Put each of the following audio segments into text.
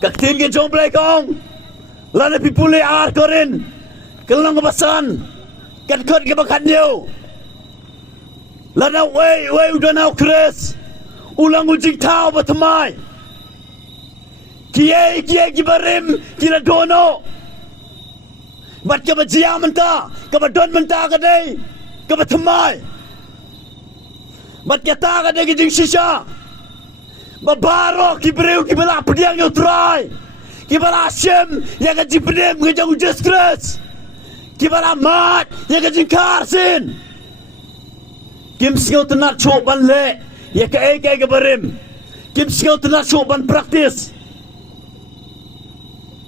Kaktin ke jong play kong. Lana pipule ar korin. Kelang kebasan. Kat kot ke bakan yo. Lana way udah nau kres. Ulang ujing tau batamai. Kiai kibarim kira dono. Bat ke bajia menta, ke badon menta kadai, ke batamai. Bat kata kadai ke jing shisha. Babaro ki briew ki bala pediang yo try. Ki bala shem ya ka jipnem ke jang ujas kres. Ki bala mat ya ka jing karsin. Kim skill tenat chok ban le ya ka ke barim. Kim skill tenat chok ban praktis.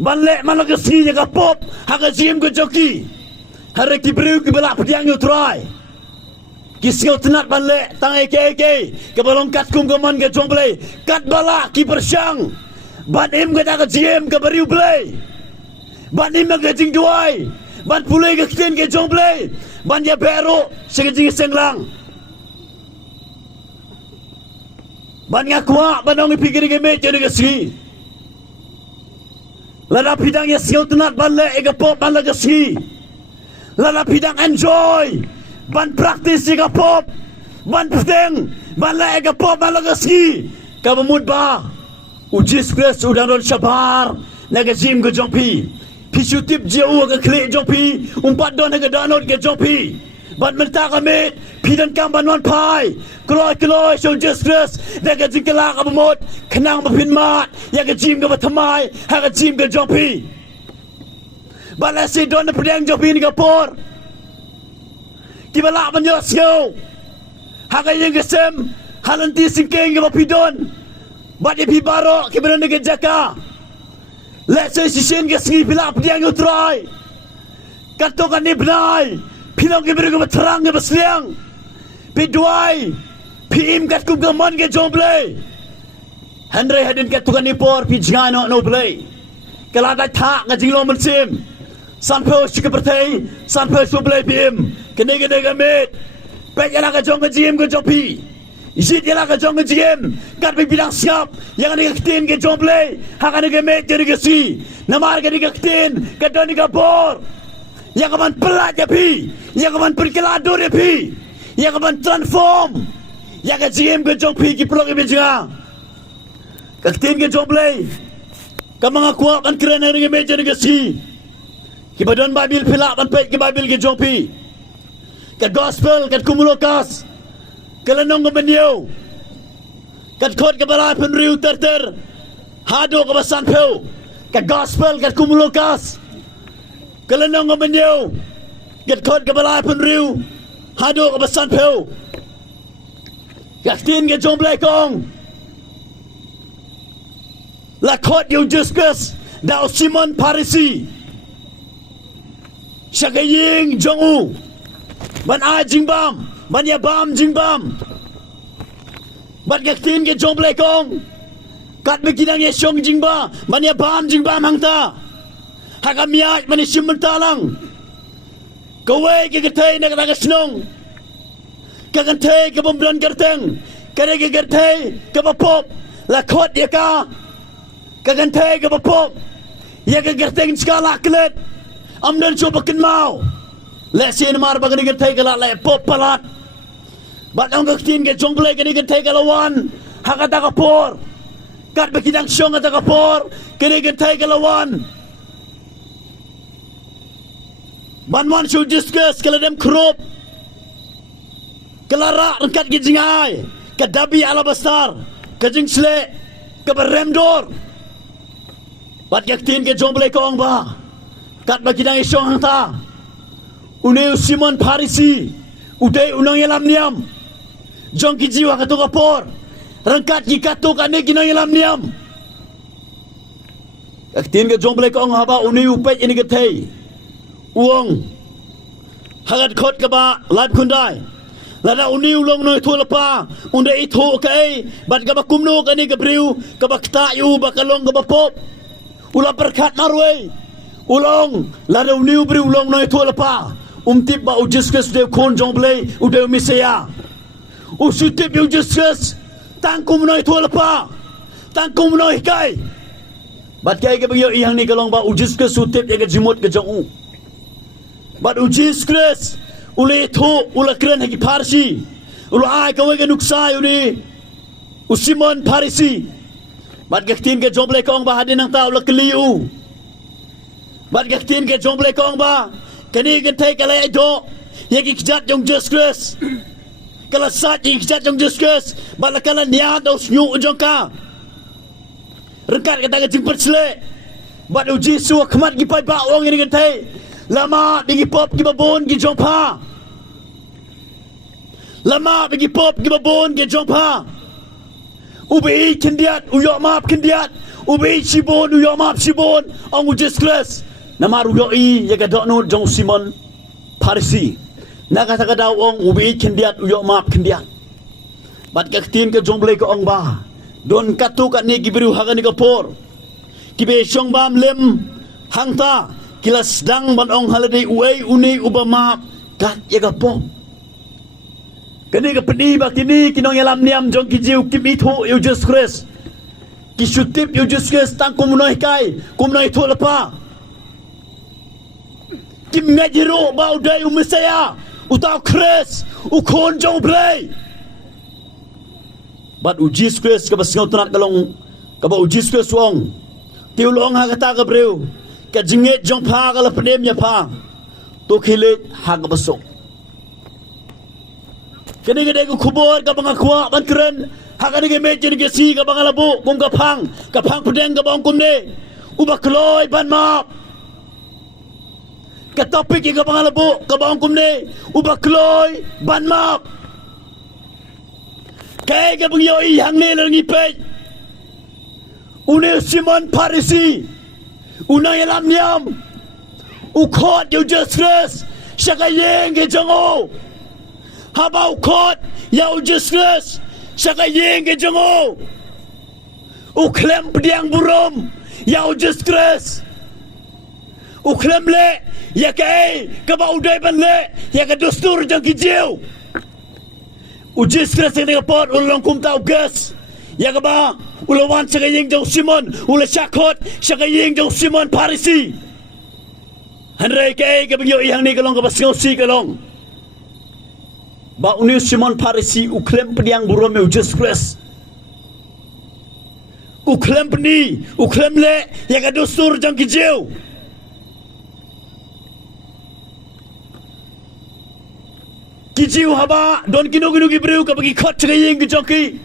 Ban le mana ke sini ya ka pop ha ka jim ke joki. Hare ki briew ki bala pediang yo try. Kisau tenat ban le tang ke balong kat kum gaman ke jong play kat bala ki persyang ban im ke tak jiem ke bariu play ban im ke jing duai ban pulai ke kten ke jong play ban ya bero se ke Jingiaseng lang ban ngakwa ban ong pikir ke me jadi ke si lada pidang ya siau tenat ban le ke pop ban le ke si lada pidang enjoy ban praktis jika pop ban peteng ban lae ke pop ban lagaski ka bamud ba ujis kres udang don sabar naga jim ke jongpi pisutip jeu ke kle jongpi umpat don naga danot ke jongpi ban menta kamet pidan kam ban wan pai kloi so ujis kres naga jingkela ka bamud kenang bapin mat ya ke jim ke batamai ha ke jim ke jongpi ban lasi don na pedang jongpi ni ke por Kibala menyos yo. Hakai yang gesem halanti singkeng ke bapidon. Badi pibaro kibara nege jaka. Let's say sisien ke singi pila pediang yo try. Katokan ni benai. Pinong kibara ke terang ke besliang. Piduai. Pim kat kum gaman ke jomble. Henry hadin katukan ni por pijano no play. Kalau ada tak ngajing lo mensim. Sampai ke pertai, sampai suplai pim. Kene gamit. Pek yang nak jong ke jim ke jopi. Isit yang nak jong ke jim. Kat bilang siap. Yang ni ketin ke jong play. Hak ni gamit jadi ke si. Namar ke ni ketin. Kedon ni ke bor. Yang kaman pelat ya pi. Yang kaman perkeladur ya pi. Yang kaman transform. Yang ke jim ke jong pi ki pelok ke jenga. Ketin ke jong play. Kamang aku kan keren ni gamit jadi ke si. Kibadon Bible pilak ban pek ke Bible ke jongpi. Kat gospel kat kumulokas. Kelenong ke benyo. Kat kot ke balai penriu ter. Hado ke basan peu. Kat gospel kat kumulokas. Kelenong ke benyo. Kat kot ke balai penriu. Hado ke basan peu. Kat tin ke jong blekong. La kot yu juskus. Dao Simon Parisi. Syakaying jongu ban a jingbam ban ya bam jingbam ban yaktin ke jong blekong kat beginang ye syong jingba ban ya bam jingbam hangta hakamiat man sim mentalang kowe ke getei nak tak snong ka gantei ke bomblon gerteng kare ke gertei ke bapop la khot ya ka gantei ke bapop ya ke gerteng skala klet amdan coba kenal. Lesin mar bagani gertai kala le pop palat. Batang ketin ke jong play kini gertai kalawan. Hakata kapor. Kat bekidang syong kata kapor. Kini gertai kalawan. Banwan should discuss kala dem krop. Kala rangkat gijingai. Kadabi ala besar. Kajing sle. Kabaremdor. Bat ketin ke jong play kong ba. Kat bagi dang isyong hangta. Uneu Simon Parisi. Udai unang yalam niam. Jong ki jiwa katu kapor. Rangkat ki katu kane kinang yalam niam. Aktin ke jong blek ong haba uneu pet ini getei. Uong. Hagat khot kaba lab kundai. Lada uneu long noi thu lapa. Unde itu kai bat kaba kumno kane ke briew kaba ktah yu bakalong kaba pop. Ula perkat marwei. Ulong lada uniu beri ulong noi tu lapa tip ba ujiskus de kon jong play ude misaya usutip ujiskus tangkum noi tu lapa tangkum noi kai Bat kaya ke bagyo ihang ni kalong ba ujis ke sutip ya ke jimut ke jong u. Bat ujis kres ule tho ula kren haki Parsi. Ula ai kawe ke nuksai uni usimon Parisi. Bat gaktin ke jomble kong ba hadin nang ta ula keliu. Bat gaktin ke jomble kong ba kani ke tay kalay do ya ki kijat jong Jesus. Kalau saat yang kijat jong Jesus bat lakala niya daw snyu jong ka. Rengkat kata ke jingper selek. Bat uji suwa kemat ki pai ba wong ini kentai. Lama bigi pop ki babon ki jong pa. Lama bigi pop ki babon ki jong pa. Ubi kendiat uyok map kendiat. Ubi sibon uyok map sibon. Ang ujis kles. Nama uyok i ya ka dokno jong Simon Parisi. Nakata ka daw ong ubi kendiat uyok map kendiat. Bat kaktin ke jong blay ko ong ba. Don katu kat ni gibiru hagan ni kapor. Kibe syong bam lem hangta kilas dang ban ong haladay uay uni ubama kat ya kapor. Kani ka pedi bakti ni kinong yalam niam jong kijiu kim itu yu just kres. Kisutip yu just kres tang kumunoy kai kumunoy itu lepa. Kim ngajiro bau day umisaya utaw kres ukon jong blay. Bat ujis kres ka basngaw tunat kalong ka ba ujis kres wong tiulong ha kata ka briew ka jinget jong pa ka la pedem nya pa to khilet ha ka basok kani gede ku kubor ka banga kwa ban kren ha kani ge meje ni ge si ka banga labu kum ka phang pedeng ka bang kum ne uba kloi ban map ka topik ka banga labu ka bang kum ne uba kloi ban map kaya ka bang yoi hang ne lang ipay une Simon Parisi unang yalam niam ukot yu Jesus siya kayeng ke jango haba ukot yu Jesus siya kayeng ke jango uklem pediang burom yu Jesus uklem le ya kay kaba uday ban le ya ka dustur jang kijiw ujis kres yang pot ulang kum tau gas ya ka ba ulawan sa kayeng jang Simon ula syakot sa kayeng jang Simon Parisi hanray kay kabagyo ihang ni kalong kabasngaw si kalong ba uni Simon Parisi uklem pediang burom ujis kres uklem peni uklem le ya ka dustur jang kijiw kijiu haba don kinu ki briew ka bagi khot chagayeng ki joki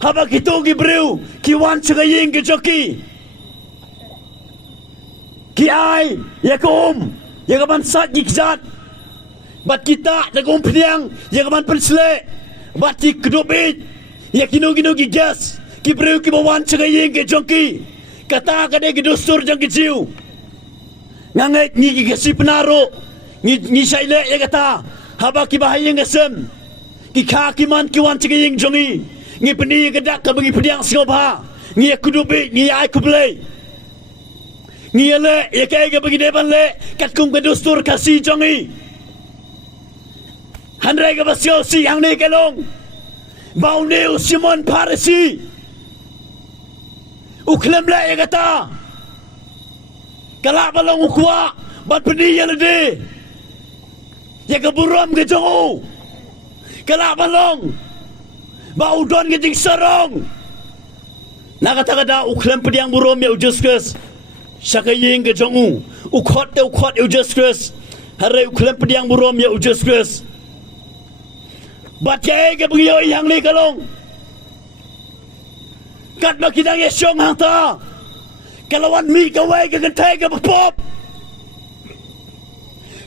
haba kito ki briew ki wan chagayeng ki joki ki ai ya kom ya ka ban sat ki kjat bat kita na kom pediang ya ka ban pensle bat ki kdobit ya kinu ki gas ki briew ki wan chagayeng ki joki kata ka de ki dustur jang ki jiu ngangai ni ki gasi penaro ni saile ya kata haba ki bahayeng gasem ki kha ki man ki wan chiging jongi ngi peni gadak ka bagi pediang singobha ngi kudubi ngi ai kublay ngi le ya kai ka bagi deban le kat kum ka dustur kasi jongi hanre ka basyo si hang ne kalong bau ne Simon Parisi uklem le ya kata kala balong ukwa bat peni ya le ya ka buram ke jongo kala balong ba udon ke jing sarong nakata kada uklem pediang buram ya ujuskus sakayeng ke jongo ukot ujuskus hare uklem pediang buram ya ujuskus batya ke bugyo yang ni kalong kat makidang yesyong hangta kalawan mi kawai ke gentai ke pop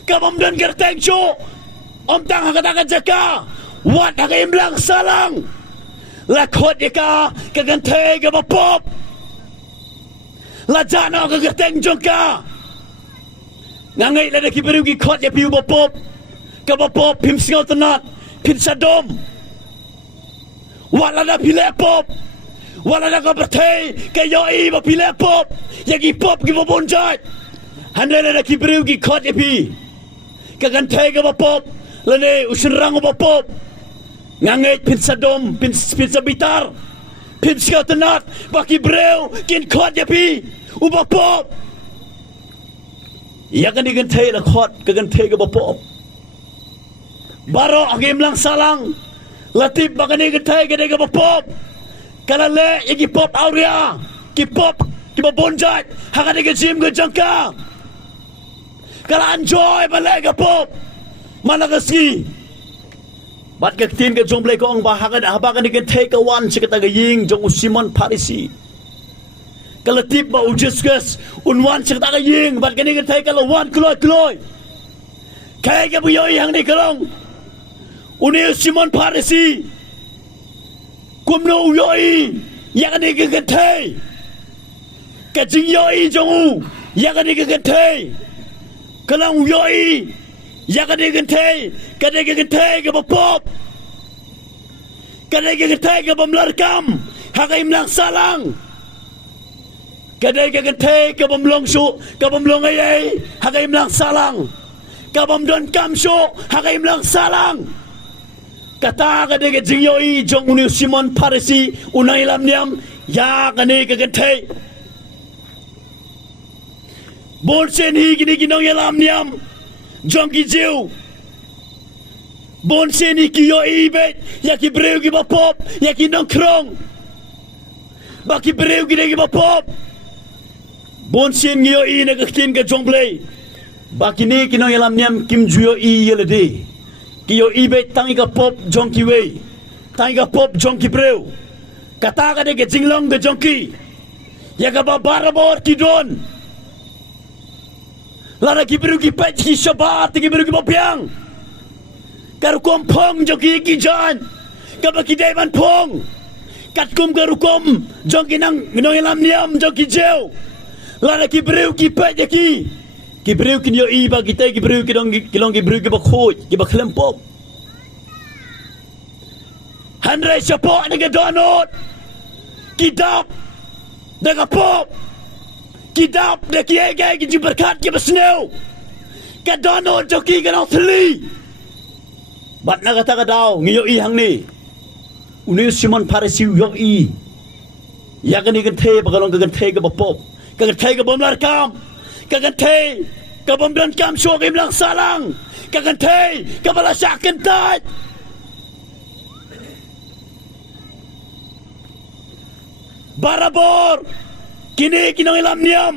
kabam dan gerteng cho om tang hakata jaka wat hakim lang salang lakot ika kagante ka pop la jana ka gerteng jongka ngangai la ki beru ki khot ya piu pop ka pop pim singaw tanat pin sadom wala na pile pop wala na ka bertay ka yoi ba pile pop ya ki pop ki bonjat handle la ki beru ki khot ya pi kagantay ka ba pop lane usinrang ba pop ngangay pinsadom pinsabitar pinskatanat baki briew kin khot yapi Ubapop. Ya kan digan thei la khot kagan thei ka bapop. Baro agim lang salang. Latip bagani ka thei ka dega bapop. Kala le igi pop auria. Ki pop ki babonjat. Hakan diga jim ka jangka. Kala enjoy balai ka pop. Mana ka ski. Bat ka tin ka jong blai ko ang bahagan habakan digan thei ka wan sikata ka ying jong Simon Parisi. Kalau tip ba ujeskas unwan sikata ka ying bat ka digan thei ka lawan kloi. Kaya ka buyoy hang ni kalong. Uni Simon Parisi. Kumno uyoy ya ka digan thei. Ka jing yoy jong u ya ka digan thei. Kalang uyoy ya ka digan thei. Ka digan thei ka bapop. Kadai kagai ka bamlarkam hakai mlang salang. Kadai kagai ka bamlong su ka bamlong ay hakai mlang salang. Ka bamdon kam su hakai mlang salang. Kata kadai ka jingyoi jong uni Simon Parisi unai lam niam ya kadai kagai Bolsen hi gini ginong yalam niam jong ki jiu. Bon seni ki yo ibet ya ki briew ki bapop ya ki nong krong ba ki briew ki bapop bon sen yo i na ka kin ka jongplay ba ki ne ki nong yalam niam kim juyo i yelade ki yo ibet tangi ka pop jong ki wei tangi ka pop jong ki briew kata ka de ke jinglong ka jong ki ya ka ba barabor ki don lara ki briew ki pet ki shabat ki briew ki bapiang karukom pong joki kijan kabaki devan pong katkum karukom joki nang ginong niam joki jeu lana ki briew ki pet ki briew ki yo iba kita ki briew ki dong kilong ki briew ki bakhoj ki bakhlempop handrai chapo naga donot kidap naga pop kidap na ki ege ki berkat ki basneu ka donot joki ganong thli Bat na kata daw ngiyo i hang ni. Uni Simon Parisi yo i. Ya kan ikan the bagalong kagan the ka bapop. Kagan the ka bomlar kam. Kagan the ka bomdan kam so kim lang salang. Kagan the ka bala saken tat. Barabor kini kinong ilam niam.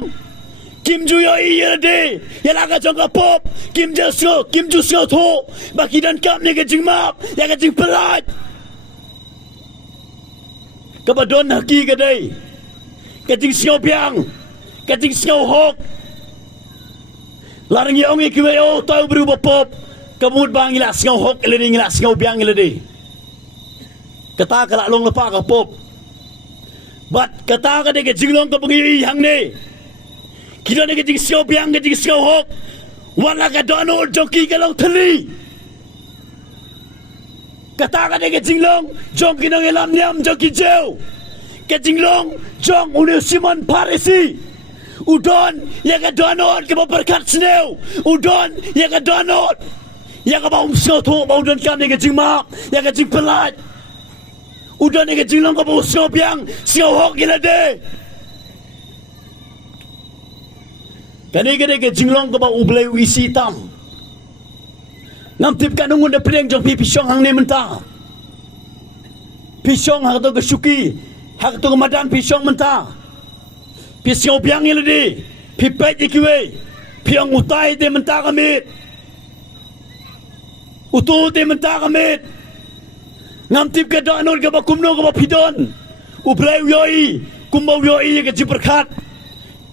Kim ju yo i yerde yalaga jong ka pop kim ju so tho baki dan kam ne ka jing map ya ka jing pelat ka badon haki ka dai ka jing sngau piang ka jing sngau hok larang yong i kiwe o tau bru pop ka mut bang ila sngau hok ile ding ila sngau piang ile de kata ka long lepa ka pop bat kata ka de ka jing long ka bangi hang ne kita nak jadi siapa yang jadi siapa hok, wala kadono joki kalau theli. Kata kata kejinglong jong kinong elam niam joki jeu, kejinglong jong uni Simon Parisi, udon ya kadono keba berkat sneu, udon ya kadono ya keba umsau tu bau udon kam ni kejingmak ya kejing pelat, udon ya kejinglong keba siapa yang siapa hok gila de. Kani-kani ke jinglong ko ba ublay isi tam. Ngam tip ka nungun na priyang jong pipisyong hang ni menta. Pisyong hang to ke suki, hang to ke madan pisyong menta. Pisyong piang ila di, pipet ikiwe, piang utay de menta kamit. Utu de menta kamit. Ngam tip ka danon ka ba kumno ka ba pidon. Ublay uyoi, kumbaw uyoi ka jiberkat.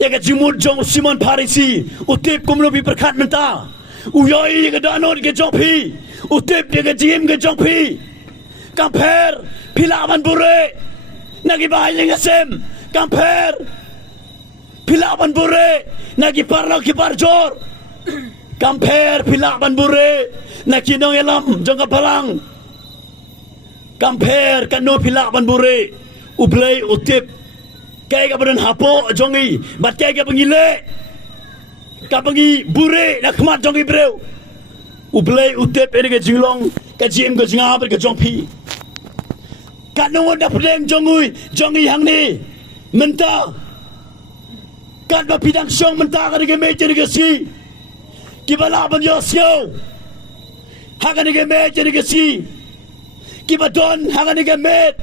Ya ka jimut jong Simon Parisi utip kumlo bi berkat menta uyoi ka danot ke jong pi utip dia ka jim ke jong pi kamper pilaban bure nagi bahay ngasem kamper pilaban bure nagi parlo ki parjor kamper pilaban bure nagi nong elam jong ka balang kamper kanu pilaban bure ublay utip kaya ka badan hapo jongi bat kaya ka pangile ka pangi bure na khmat jongi breu ublay utep ene ka jinglong ka jim ka jinga ber ka jongpi ka no da pdeng jongi hang ni menta kat ba pidang syong mentah ka meja negasi kibala ban yosyo haga meja negasi kibadon haga met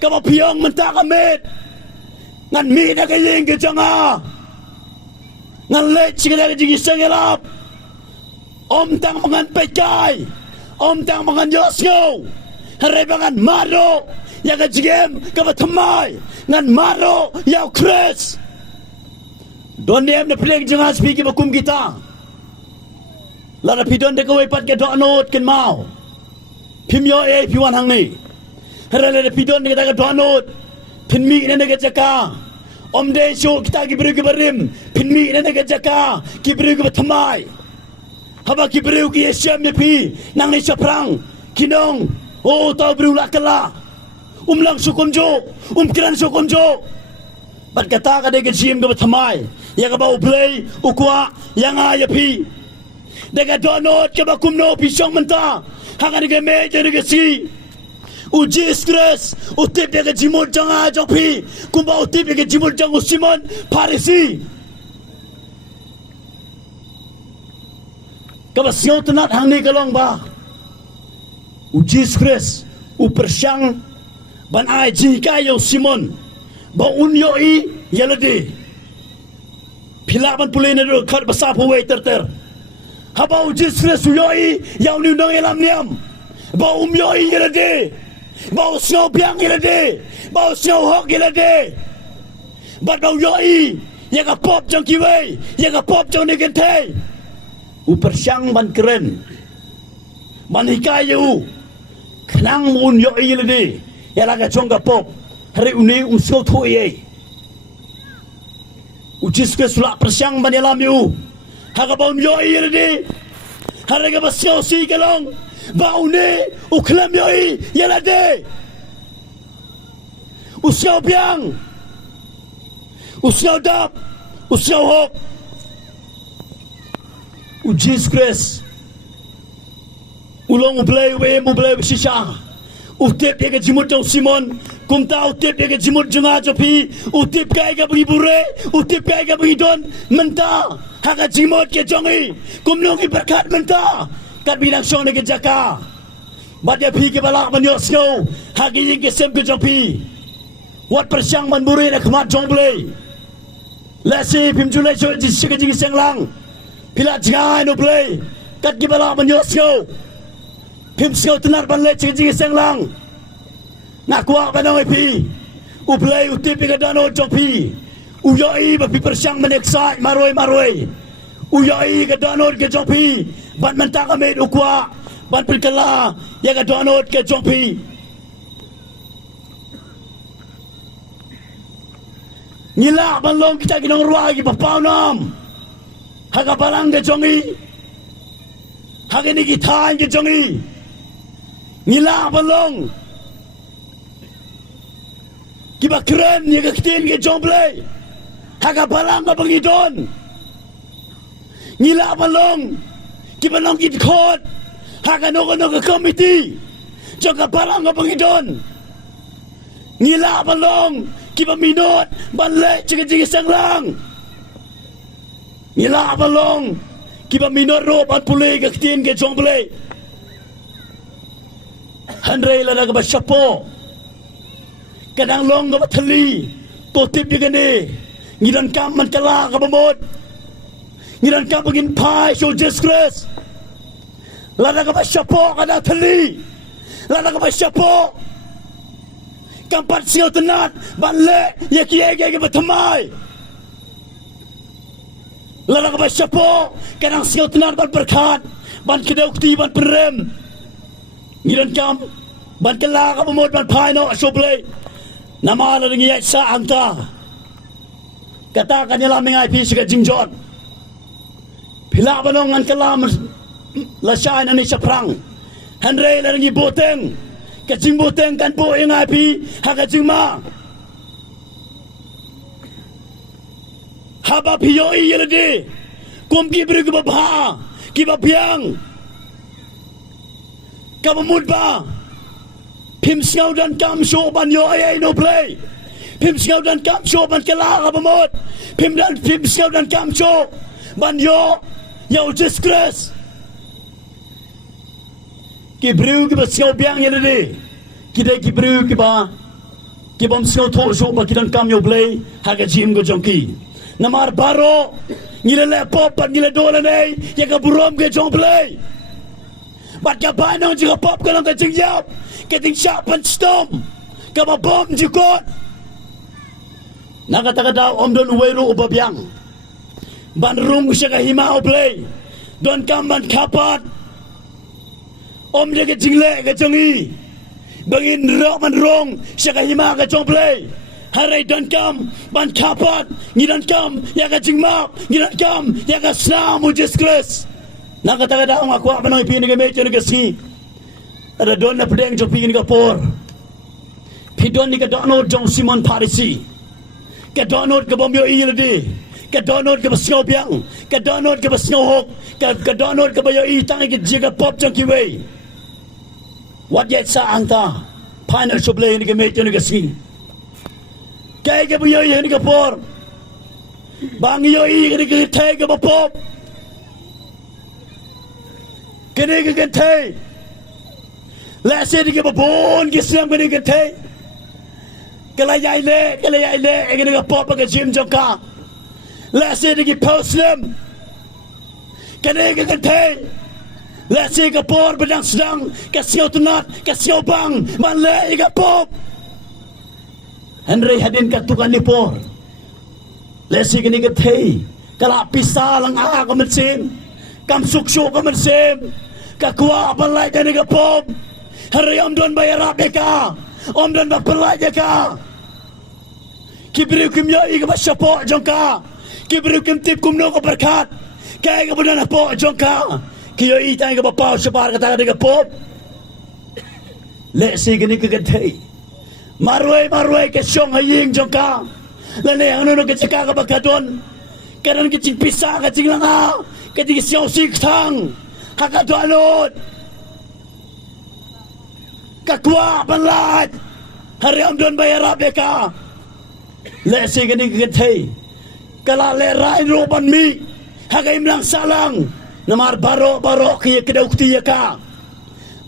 ka ba piong mentah ka met ngan mi na kayeng ke janga ngan let sigala Jingiaseng ialap om tang mangan pekay om tang mangan yosyo harebangan maro ya ka jigem ka ba thamai ngan maro ya kres don dem na plek janga speak ba kum kita lara pidon de ko pat ke do anot ken mau phim yo e piwan hang ni harale pidon de ka do anot pinmi na naga jaka om de sho kita ki briew barim pinmi na naga jaka ki briew ba thamai haba ki briew ki syam me pi nang ni saprang kinong o ta briew la kala lang sukomjo kran sukomjo bat kata ka de ke jim ka ba thamai ya ka ba ublay ukwa yang ya pi de ka donot ka ba kumno pi syong menta hanga de me de ke si uji stress utip de ke jimot janga jopi kumba utip de ke jimot jang Simon Parisi ka ba sio tenat hang ni kalong ba uji stress upersyang ban ai ji kayo Simon ba unyo i yalade pilaban pulay na ro khat basa phuwe ter haba uji stress yo i yaw ni nang elam niam ba yo i yalade ba usyo biang yalade ba usyo hok yalade ba yo i ya ka pop jang kiwe ya ka pop jang ni kente upersyang ban keren ban hikayu khnang mun yo i yalade ya laga chong ka pop hari uni uso thoye ujis ke sulak persyang ban yalam yu haga baum yo yerde haraga basyo si kalong baune uklam yo yelade usyo biang usyo dap usyo hok ujis kres ulong ublay shisha utip dia ke jimut jauh Simon kumta utip dia ke jimut jengah jopi utip kai ka bagi bure utip kai ka bagi don menta haka jimut ke jongi kumno ki berkat menta kat binang syong ke jaka badya pi ke balak menyosyo haki yin ke sem ke jopi wat persyang man bure na kemat jong blay lasi pim julai so ke Jingiaseng lang pila jangai no blay kat ke balak menyosyo pim sio tenar ban le Jingiaseng lang nakwa banong pi uplay utip ke dano jopi uyai ba pi persyang meneksai maroi uyai ke dano ke jopi ban mentaka med ukwa ban perkala ya ke dano ke jopi ngila ban long kita ginong ruagi papau nam haga balang ke jongi haga ni kita ke jongi ngila ban long kiba keren ya ketin ke jomble haga balang ka bangidon ngila balong kiba long kit khot haga no ka committee joka balang ka bangidon ngila balong kiba minot banle ke Jingiaseng lang ngila balong kiba minot ro ban pulay ka ketin ke jomble handre la ka ba chapo kadang long ka bathali totip di gane ngiran kam man kala ka bamot ngiran kam bagin pai so disgrace lada ka ba syapo kada thali lada ka ba syapo kampat sio tenat banle ya kiye ke bathamai lada ka ba syapo kadang sio tenat ban berkat ban kedukti ban perem ngiran kam ban kala ka bamot ban pai no asoble nama ada dengan sa angta katakan nyalam mengai pi siga jingjon pila banongan kalam lasai nani saprang handre la ngi boteng ka jing boteng kan bo ngai pi ha ka jingma haba piyo i yelade kom ki bru ba bha ki ba piang ka mut ba pim siau dan kam so ban yo ai no play Pim skau dan kamcho ban kala abamot. Pim skau dan kamcho ban yo Jesus Christ. Ki briew ki ba skau biang yele de. Ki de ki briew ki ba ki bom skau tho so ba ki dan kam yo blay ha ka jim go jongki. Namar baro ngile le pop ban ngile dole nei ya ka burom ke jong blay. Bat ka ba nong ji ka pop ka long ka jing yap. Ka ting sharp and stom. Ka ba bom ji kot. Nakataka daw om don uwero ubabyang. Ban rung siya ka hima o play. Don kam ban kapat. Om dia ka jingle ka jongi. Bangin rok man rong siya ka hima ka jong play. Haray don kam ban kapat. Ngidan kam ya ka jingmap. Ngidan kam ya ka snam o Jesus Christ. Nakataka daw ang akwa manong ipini ka medyo nagasi. Ada don na pedeng jong pingin ka por. Pidon ni ka dono jong Simon Parisi. Ka donot ka bomyo iladi. Ka donot ka basngaw biang. Ka donot ka basngaw hok. Ka donot ka bayo itang jiga pop jang kiway. What yet sa anta? Panel sublay ni ka medyo ni ka si. Kaya ka bayo ni ka por. Bang iyo ka ni ka tay ka ba pop. Kani ka ka tay. Lasi ni ka ba bon kislam ka ni ka tay. Kalayay le, ingin nga pop ang gym jong ka. Lasi nigi poslim. Kani gagantay. Lasi ka por badang sedang kasyaw tunat, kasyaw bang manle iga pop. Henry hadin katukan ni por. Lasi kani gagantay. Kala pisa lang ka mansim. Kam suksyo ka mansim. Kakwa balay kani ga pop. Henry om don bayarap ka. Om dan bapelaj ka. Kibriu kim yo iga basyapo jongka. Kibriu kim tip kum no ka berkat. Kaya ka budan po jongka. Kiyo itang ka bapaw syapar ka taga diga pop. Le si gani ka gantay. Marway ka syong haying jongka. Lane ano no ka tsaka ka bagkadon. Kanan ka tsing pisa ka tsing langa. Ka tsing siyaw siktang. Hakaduanod. Kakwa banlat. Hari om don bayarap ka. Lesi gani gantay. Kala lerain roban mi. Hagay lang salang. Namar baro kiya kadauktiya ka.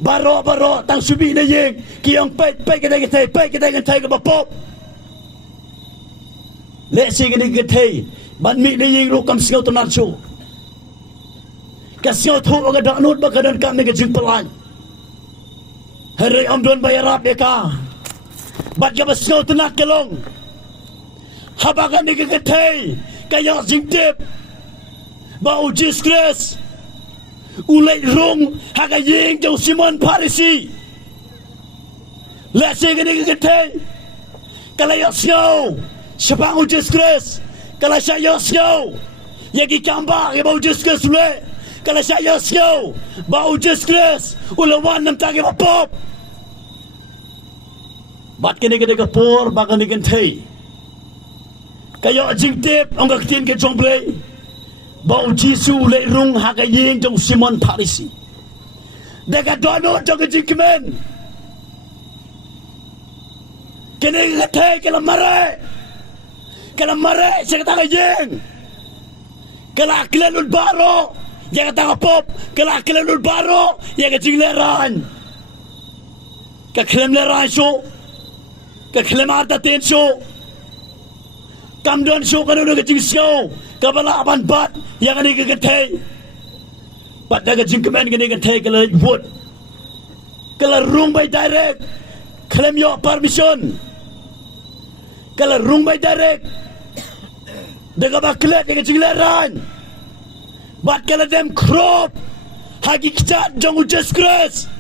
Baro tang subi na ying. Kiyang pay kita gantay ka bapop. Lesi gani gantay. Ban mi na ying rukam singaw tunanso. Kasingaw to aga danod bakadan kami gajing palan. Hari om don bayarap ka. Ba't ka ba singaw tunat kalong? Habakan ni kakatay. Kaya singtip. Bau Jesus Christ. Ulay rong. Hakaying jang Simon Parisi. Lasi ka ni kakatay. Kalaya singaw. Siapang Jesus Christ. Kala siya singaw. Yagi kambak. Bau Jesus Christ ulay. Kala siya singaw. Bau Jesus Christ. Ulawan ng tagi mapop. Ba't kini kapor, baka ni gantay. Kayo jingtip, ang kaktin ka jong blay. Bau Jisu ulay rung hakaying jong Simon Parisi. Daga dono jong jingkimen. Kini gantay, kalamare. Kalamare, siya katangaying. Kalakilal ulbaro. Yang katanga pop. Kalakilal ulbaro. Yang kajingleran. Kaklemleran so. Kaklemata tenso. Kamdon so kanuno kajingsiyaw. Kabalaban bat. Yang kani kagantay. Bat na kajingkamen kani kagantay kalalagwood. Kalarung by direct. Kalemyo permission. Kalarung by direct. Daga baklet yang kajingleran. Bat kaladem krop. Hagi kicat jong Jesus Christ.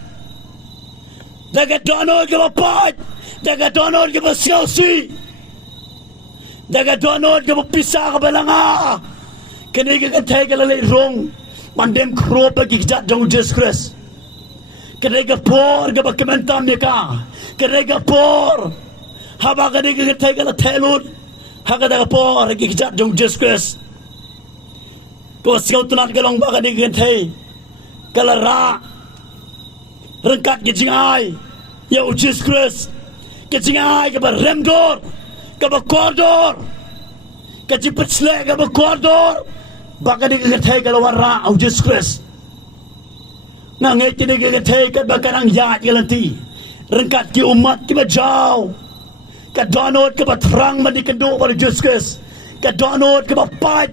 Daga dono kabapat. Daga donod ka ba siyawsi? Daga donod ka ba pisa ka ba lang ha? Kani ka kantay ka lalay rong. Mandem krop lagi kijat jong Jesus Christ. Kani ka por ka ba kementam niya ka? Kani ka por. Haba kani ka kantay ka latelod. Haka daga por lagi kijat jong Jesus Christ. Kung siyaw tunat ka lang ba kani ka kantay? Kalara. Rengkat kijing ay. Ya Jesus Christ. Kecingay ka ba remgor. kaba koridor kajipet slek kaba koridor baka di kathai kalawara au Jesus Christ na ngai tini kathai kat bakarang yat galanti rengkat ki umat ki bajau ka donot ka batrang madi kendo pada Jesus Christ ka donot ka bapat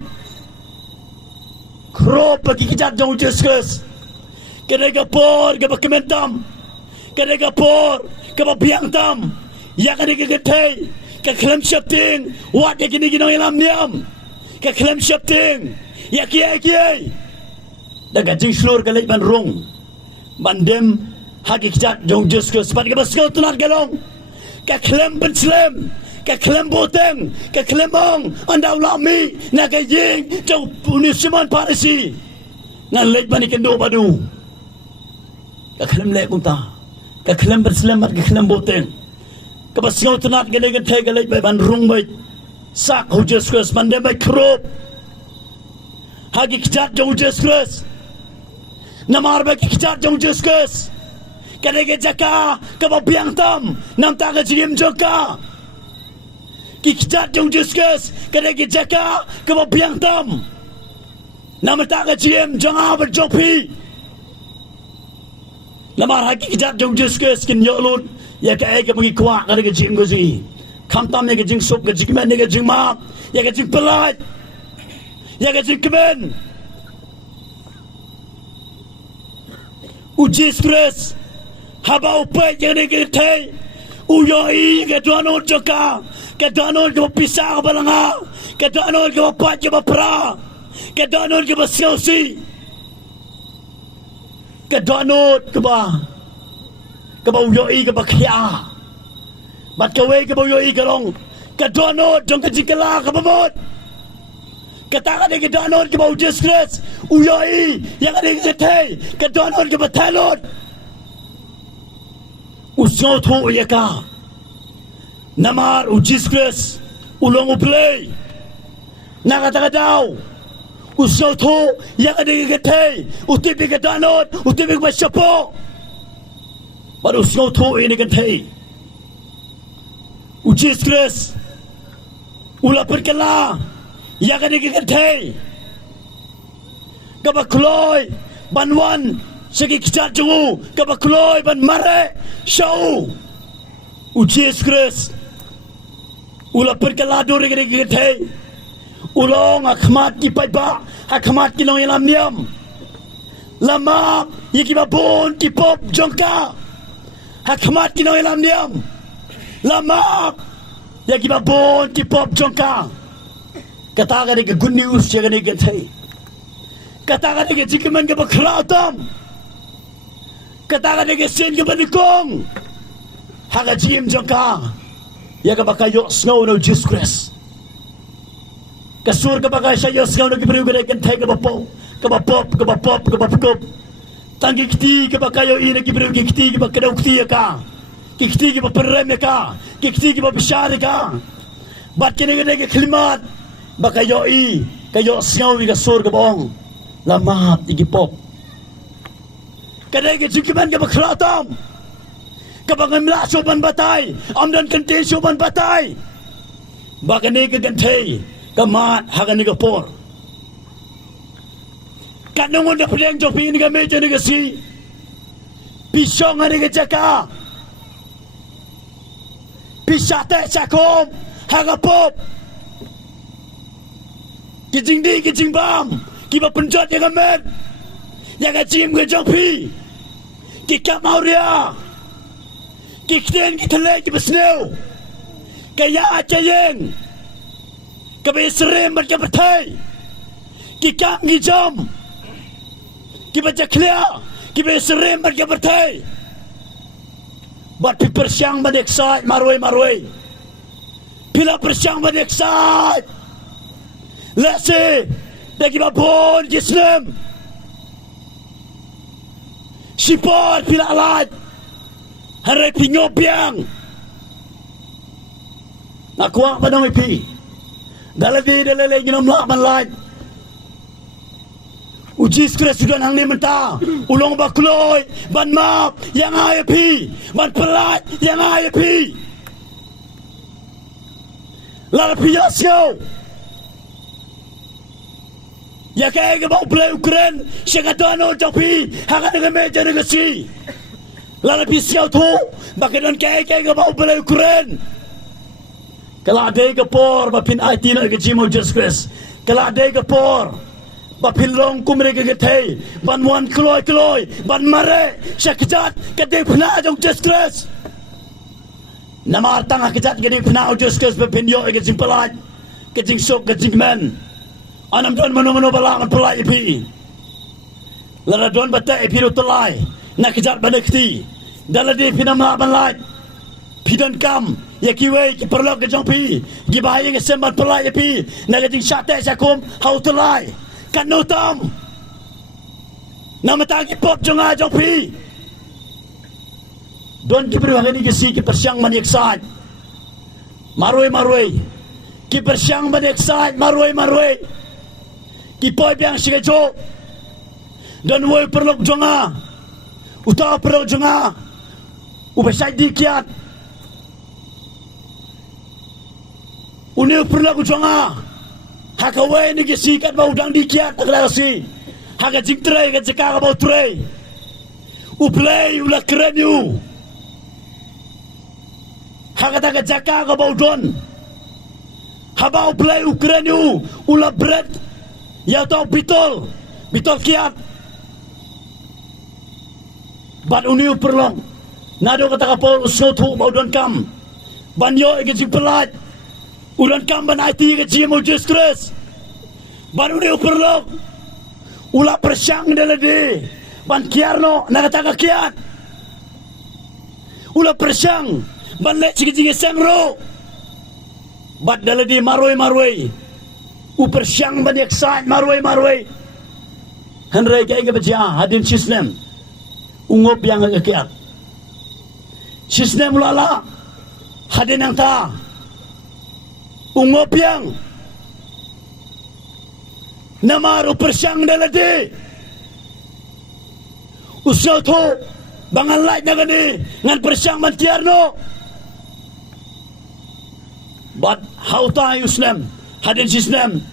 krop bagi kijat jauh Jesus Christ ka por ka bakementam ka por ka biang tam ya ka kathai ka klem shapting wat ya kini ginong ilam niam ka klem shapting ya kiai daga jing slur ka lek ban rung bandem hagi kijat jong Jesus Christ ban ka baskau tunat galong ka klem ben slem ka klem boteng ka klemong andau lami na ka ying jong punisiman parisi ngan lek ban ikendo badu ka klem lek unta ka klem ben slem ka klem boteng kabasngaw tunat gani gantai galay bay ban rung bay sak ho Jesus Christ mandem bay krop hagi kijat jong Jesus Christ namar bay kijat jong Jesus Christ kadege jaka kababiang tam nam taga jim joka kijat jong Jesus Christ kadege jaka kababiang tam nam taga jim jonga berjopi namar hagi kijat jong Jesus Christ kin yolun ya ka ay ka magikuha ka na jing ko si kamtam ya ka jing sup ka jing man ya ka jing map ya ka jing pelat ya ka jing kemen Jesus Christ haba upay ya ka nagitay uyoi ka doanod joka ka doanod ka mapisa ka balanga ka doanod ka mapat ka mapra ka doanod ka masyausi ka doanod ka ba kabaw yoi kabaw kaya bat kawe kabaw yoi kalong kadonod jong kajikala kabamot kataka de kadonod kabaw Jesus Christ uyoi yang ada katay kadonod kabaw talod usyaw to uyaka namar u Jesus Christ ulong uplay nakataka daw usyaw to yang ada katay utibig kadonod utibig masyapo baru usyaw to ini katay Jesus Christ ula perkala ya ka katay kaba kloi banwan segi kijat jungu kaba kloi ban mare shau Jesus Christ ula perkala dori ka katay ulong akhmat ki paiba akhmat ki long ilam niam lama yikiba bon ki pop jongka akhmat ki long ilam niam lama ya kiba bon ki pop jongka kata ka de good news ya ka de katay kata ka de jikman ka bakrautam kata ka de sin ka banikong haga jim jongka ya ka bakayo snow no Jesus Christ kasur ka baka siya snow no kibreu ka de katay ka bapo ka bapop ka bapop ka bapkop tangi kiti ka bakayo ina kibreu ki kiti ka bakadaw kiti ka kikti ki paperem ka kikti ki papishar ka bat kini ka klimat baka yoi kayo singaw ka sur ka bong lamap igipop kadai ka jikiman ka bakratam kabang mlaso ban batay amdan kantisyo ban batay baka ni ka gantay kamat hagan ni ka por kanungon na pideng jopi ni ka medyo ni ka si pisyong ni ka jaka pisate sakom hagapop kijing di kijing bam kiba penjot yang amet yang ajim ke jopi kika mauria kikden kitale kiba snew kaya acayeng kabe serem berkabatai kikam gijam kiba jaklia kiba serem berkabatai bat pi persiang badeksat maroi pila persiang badeksat lese dagi babon gisnem sipol pila alat harai pingopiang nakwa padong ipi daladi dalale ginom la manlat Jesus Christ sudah nang ni menta ulong bakloi ban map yang api ban pelat yang api Lara piyasyo. Ya kaya ke bau play Ukraine, syakatano japi, haka dengan meja negasi. Lara piyasyo tu, bakadan kaya ke bau play Ukraine. Kalau ada ke por, bapin IT nak ke jimo justice. Kalau ada ke por, bapin long kumre ke getei, ban wan kloi, ban mare, syakjat kedai pena jong justice. Nama tangah kejat kedai pena justice bapin yo ke jing pelat, ke jing sok, ke jing men. Anam don mano balaman pelai ipi. Lara don bata ipi ro telai. Nak kejat banakti. Daladi pinam la banlai. Pidan kam ya kiwe ki perlok ke jongpi. Gibahaya ke semban pelai ipi. Nak kejing syate sakum hau telai. Kan notam. Nama tagi pop jonga jongpi. Don ki perlu ni kesi ki persyang maniak saat. Maroi. Ki persyang maniak saat maroi. Kipoy biang sigajo dan woi perlok jonga uta perlok jonga ubasai dikiat uni perlok jonga haka wei ni gisikat bau dang dikiat aglasi haka jingtrai ka jaka bau trai uplay ula kreniu haka ta jaka ka bau don habau play ukreniu ula bread ya tahu bitol kiat. Ban uniu perlong. Nado kata kapal usau tu mau don kam. Ban yo ke jing pelat. Udan kam ban IT ke jing mau justice. Ban uniu perlong. Ula persyang dalade. Ban kiarno na kata kiat. Ula persyang ban le Jingiaseng ro. Bat dalade maroi. Upersyang banyak saat maroi. Henry kaya baca hadin sistem. Ungop yang kekiat. Sistem lala hadin yang ta. Ungop yang namar upersyang dalade. Usaha tu bangan lain nak ni ngan persyang mantiarno. But how ta Islam hadin sistem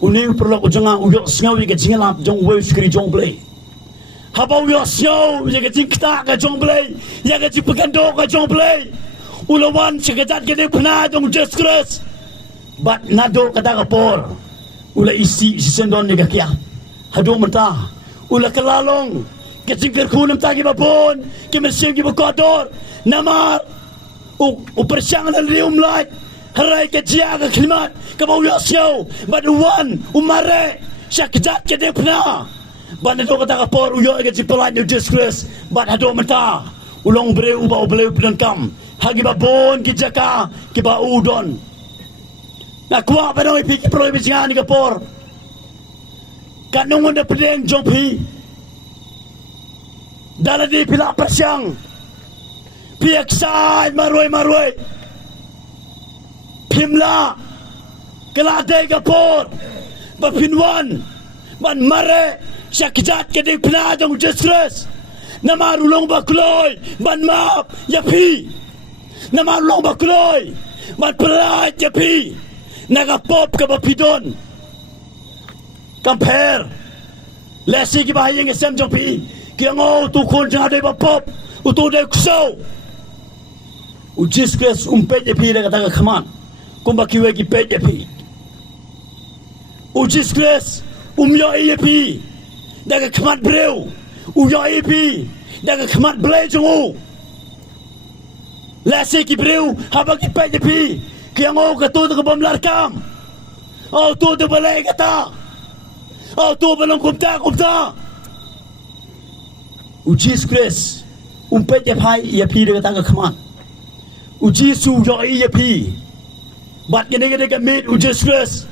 uni perlu jangan uyok sengawi ke jingialap jong wei skri jong play haba uyok sengaw ya ke jing ktah ke jong play ya ke jing pekando ke jong play ulawan sekejat ke dia pernah jong justice bat nado kata kapor ula isi sendon ni kakia hado mentah ula kelalong ke jing kerkunam tagi babon ke mersim ke bakodor namar upersyang dan lium light Harai ke jia ke kelimat ke bau yasyo baduan umare syakjat ke dia pernah ban do kata kapor uyo ke jipelan you disgrace bat hado menta ulong briew bau briew pedangkam hagi babon ki jaka ki ba udon na kuat banoi pi ki pro bijan ke por kanung nda pedeng jongpi daladi pila persyang piak sai maroi Himla kelade kapor bapinwan ban mare syakjat ke di penajong justice nama rulong bakloi ban map yapi nama rulong bakloi ban pelat yapi naga pop ke bapidon compare lesi ki bahaya ke sem jopi kiango tu kon jang ade bapop utu de kusau ujistres umpe yapi de kata kaman kumbakiwe ki peje pi ujistres umyo pi daga khamat briew uyo pi daga khamat blay jungu lase ki briew haba ki peje pi kiango ka tu ka bom larkam au tu de balay kata au tu balong kumta ujistres umpeje pai pi daga daga khamat ujisu yo pi bat gede ke mit ujistres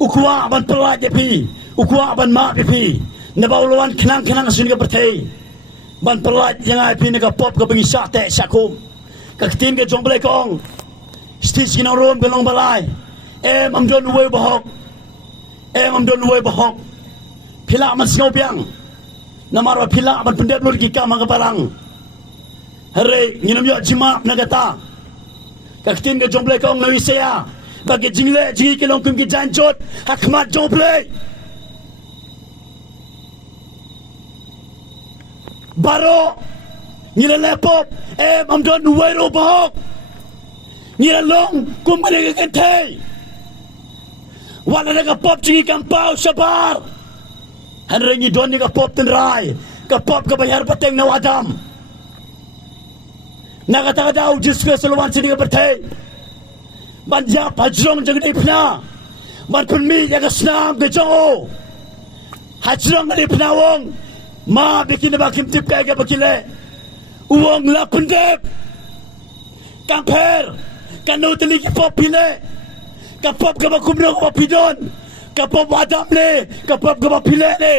ukwa ban pelat pi ukwa ban ma pi na baulawan kenang sun ke bertei ban pelat yang pi ne ka pop ke bengi syate syakum ka ketin ke jong blekong stis kina rom ke long balai am don we bahok pila man singau piang namar pila ban pendep lur ki ka mang balang hare nginam yo jima na kata ka ketin ke jong blekong na wisaya bagi jingle jingi kelong kum ki janjot hakmat joble baro ngila lepop amdon nuwero bahok ngila long kum balik kentay wala na kapop jingi kampaw sabar hanrengi don ni kapop tenrai kapop kabayar pateng na wadam nakatagadaw Diyos ko sa luwan sini kapatay man ya pajrong jang di pna man punmi ya kasnam ke jo hajrong di pnawong ma bikin ba kim tip kaya bakile uong la pundep kamper kanu teli ki pop pile kapop ka bakumno ko pidon kapop wadam le kapop ka pile le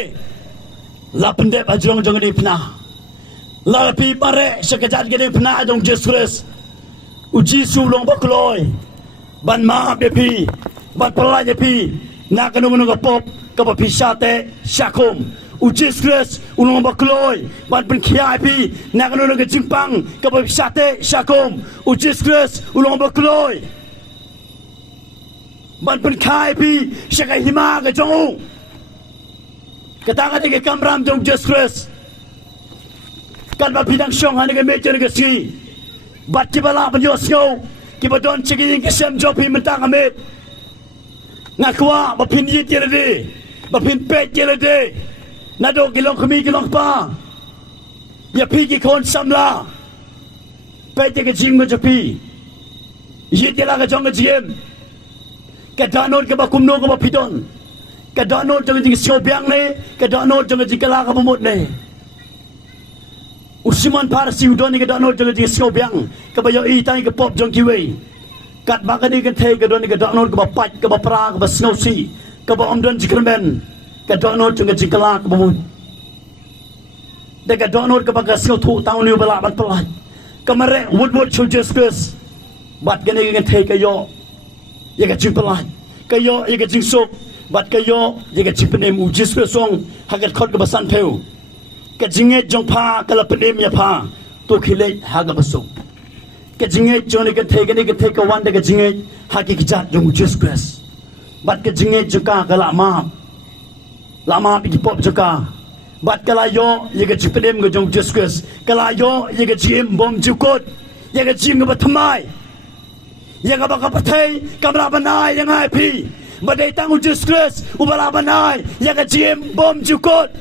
la pundep hajrong jang di pna la pi pare sekejat gede pna dong Jesus uji sulong bakloi ban ma bepi ban pelai bepi nak kanu kapop ka pisate syakum ujis kres ulung bakloi ban pen kiai pi nak kanu ke jimpang ka pisate syakum ujis kres ulung bakloi ban pen kai pi syakai hima ke jong katanga ke kamram jong Jesus kres kan ba bidang syong han ke meja ke si bat kibala penyosyo kibadon ceging kesem jopi mentang amit ngakwa bapin yit yelede bapin pet yelede nado kilong kemi kilong pa ya pigi kon samla pet ke jing mo jopi yit yela ka jong jiem ka danon ka bakumno ka bapidon ka danon jong jing siobyang ne ka danon jong jing kala ka bumut ne usiman para si udon ni ka danon jong jing siobyang ka bayo itai ka pop jong kiwe kat bakani kan thei ka don ni ka danon ka bapat ka bapra ka basnosi ka ba omdon jikrmen ka danon jong jing kala ka bumut de ka danon ka bagasio thu taun ni bala ban pelai ka mare wood Jesus bat gani kan thei ka yo ya ka jing pelai ka yo ya ka jing sok bat ka yo ya ka jing penem u Jesus song hagat khot ka basan peu ka jinge jong pha ka la penem ya pha to khile ha ga basuk ka jinge jong ni ka thei ka wan de ka jinge ha ki jat jong Jesus bat ka jinge joka ka la ma bi pop joka bat ka la yo ya ka jing penem ga jong Jesus ka la yo ya ka jim bom jukot ya ka jing ga batmai ya ka ba ka pathai kamra banai yang ai pi badai tang Jesus ubala banai ya ka jim bom jukot